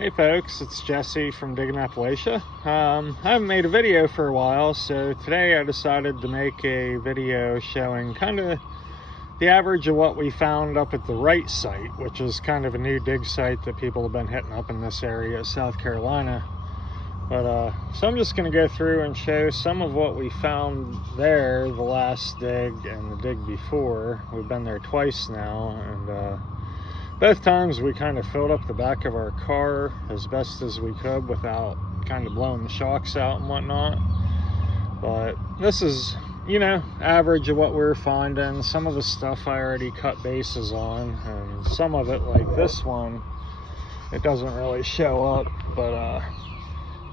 Hey folks, it's Jesse from Digging Appalachia. I haven't made a video for a while, so today I decided to make a video showing kind of the average of what we found up at the Wright site, which is kind of a new dig site that people have been hitting up in this area of South Carolina. But so I'm just going to go through and show some of what we found there the last dig and the dig before. We've been there twice now, and both times we kind of filled up the back of our car as best as we could without kind of blowing the shocks out and whatnot. But this is, you know, average of what we're finding. Some of the stuff I already cut bases on, and some of it, like this one, it doesn't really show up, but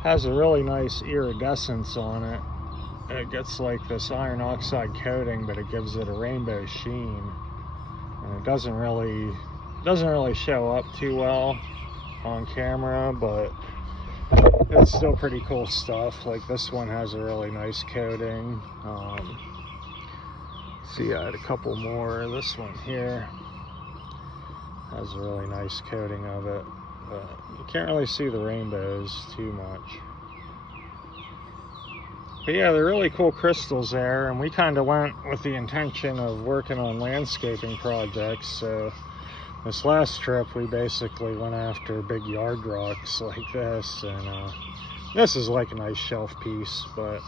has a really nice iridescence on it. It gets like this iron oxide coating, but it gives it a rainbow sheen, and it doesn't really show up too well on camera, but it's still pretty cool stuff. Like this one has a really nice coating. See, I had a couple more. This one here has a really nice coating of it, but you can't really see the rainbows too much. But yeah, they're really cool crystals there, and we kind of went with the intention of working on landscaping projects. So this last trip we basically went after big yard rocks like this, and this is like a nice shelf piece, but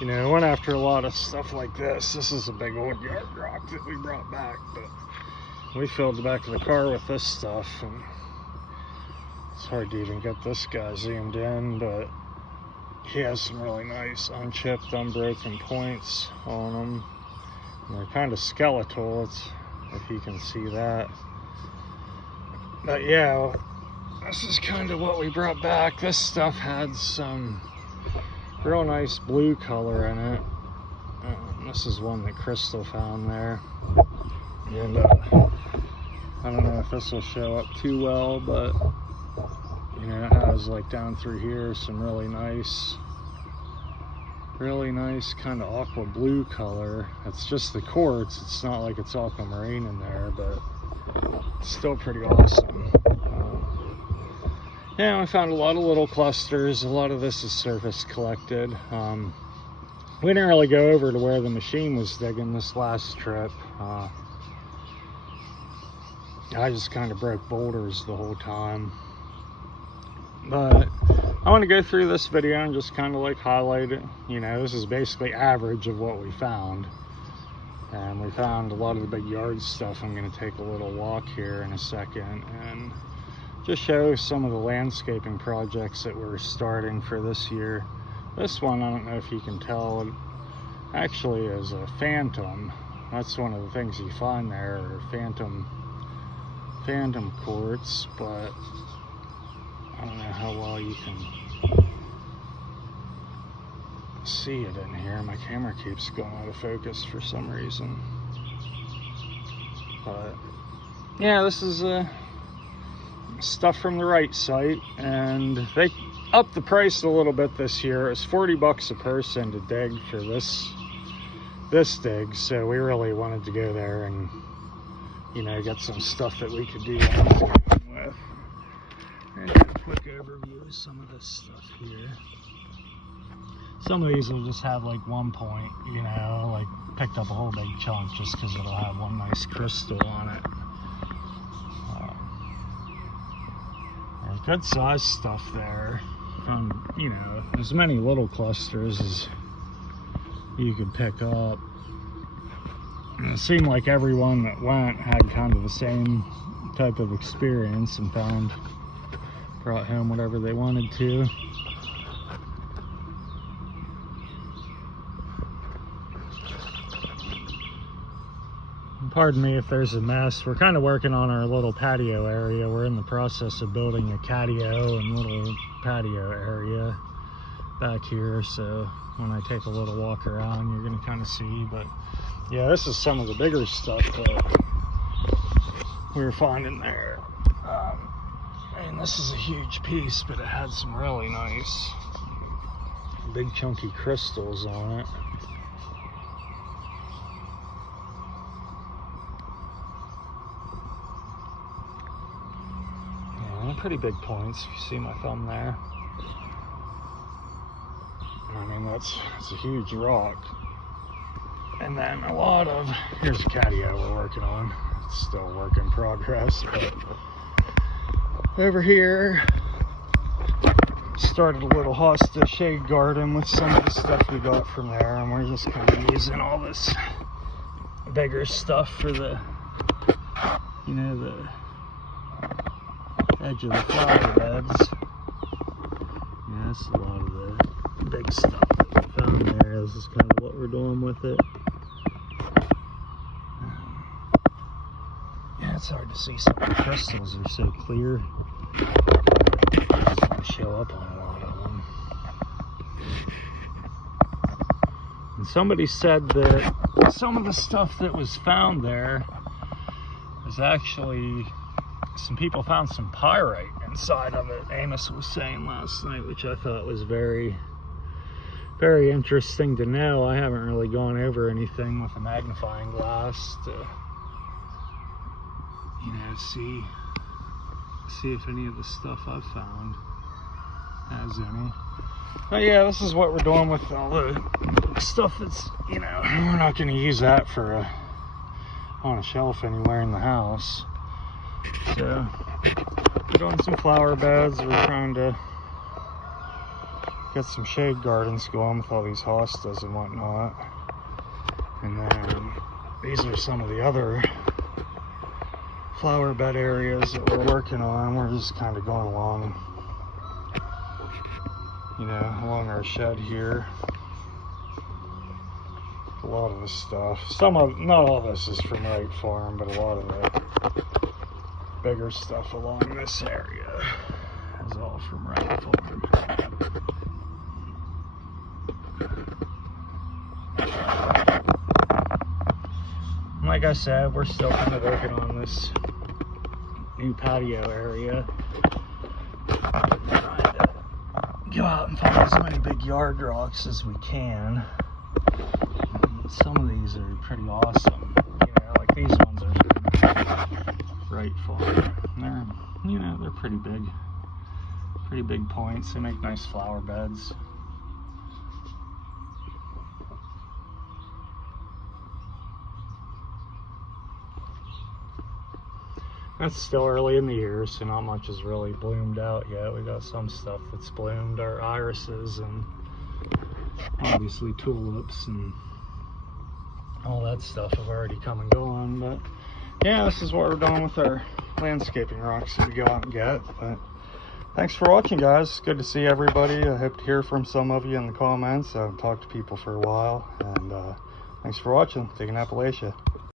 you know, went after a lot of stuff like this. This is a big old yard rock that we brought back, but we filled the back of the car with this stuff, and it's hard to even get this guy zoomed in, but he has some really nice unchipped, unbroken points on him. And they're kind of skeletal, if you can see that. But yeah, this is kind of what we brought back. This stuff had some real nice blue color in it. This is one that Crystal found there. And I don't know if this will show up too well, but you know, it has like down through here some really nice kind of aqua blue color. It's just the quartz. It's not like it's aquamarine in there, but it's still pretty awesome. Yeah, I found a lot of little clusters. A lot of this is surface collected. We didn't really go over to where the machine was digging this last trip. I just kind of broke boulders the whole time. But I want to go through this video and just kind of like highlight it. You know, this is basically average of what we found. And we found a lot of the big yard stuff. I'm going to take a little walk here in a second and just show some of the landscaping projects that we're starting for this year. This one, I don't know if you can tell, it actually is a phantom. That's one of the things you find there, are phantom quartz, but I don't know how well you can see it in here. My camera keeps going out of focus for some reason. But yeah, this is stuff from the Wright site, and they upped the price a little bit this year. It was 40 bucks a person to dig for this dig, so we really wanted to go there and, you know, get some stuff that we could do landscaping with. And a quick overview of some of this stuff here. Some of these will just have like one point, you know, like picked up a whole big chunk just because it'll have one nice crystal on it. There's good sized stuff there. You know, as many little clusters as you could pick up. And it seemed like everyone that went had kind of the same type of experience and brought home whatever they wanted to. Pardon me if there's a mess. We're kind of working on our little patio area. We're in the process of building a catio and little patio area back here, so when I take a little walk around you're going to kind of see. But yeah, this is some of the bigger stuff that we were finding there. And this is a huge piece, but it had some really nice big chunky crystals on it. pretty big points, if you see my thumb there. I mean, that's a huge rock. And then a lot of, here's a catio we're working on. It's still a work in progress, but over here, started a little hosta shade garden with some of the stuff we got from there, and we're just kind of using all this bigger stuff for the, you know, the edge of the flower beds. Yeah, that's a lot of the big stuff that we found there. This is kind of what we're doing with it. Yeah, it's hard to see, some of the crystals are so clear. It's going to show up on a lot of them. And somebody said that some of the stuff that was found there was actually, some people found some pyrite inside of it. Amos was saying last night, which I thought was very, very interesting to know. I haven't really gone over anything with a magnifying glass to, you know, see if any of the stuff I've found has any. But yeah, this is what we're doing with all the stuff that's, you know, we're not going to use that for on a shelf anywhere in the house. So we're doing some flower beds. We're trying to get some shade gardens going with all these hostas and whatnot. And then these are some of the other flower bed areas that we're working on. We're just kind of going along, you know, along our shed here. A lot of this stuff, not all this is from Wright Farm, but a lot of the bigger stuff along this area is all from Wright Farm. Like I said, we're still kind of working on this new patio area. Trying to go out and find as many big yard rocks as we can. Some of these are pretty awesome. You know, like these ones are Wright Farm. They're, you know, they're pretty big points. They make nice flower beds. It's still early in the year, so not much has really bloomed out yet. We got some stuff that's bloomed, our irises and obviously tulips and all that stuff have already come and gone. But yeah, this is what we're doing with our landscaping rocks that we go out and get. But thanks for watching, guys. Good to see everybody. I hope to hear from some of you in the comments. I haven't talked to people for a while, and thanks for watching. Digging Appalachia.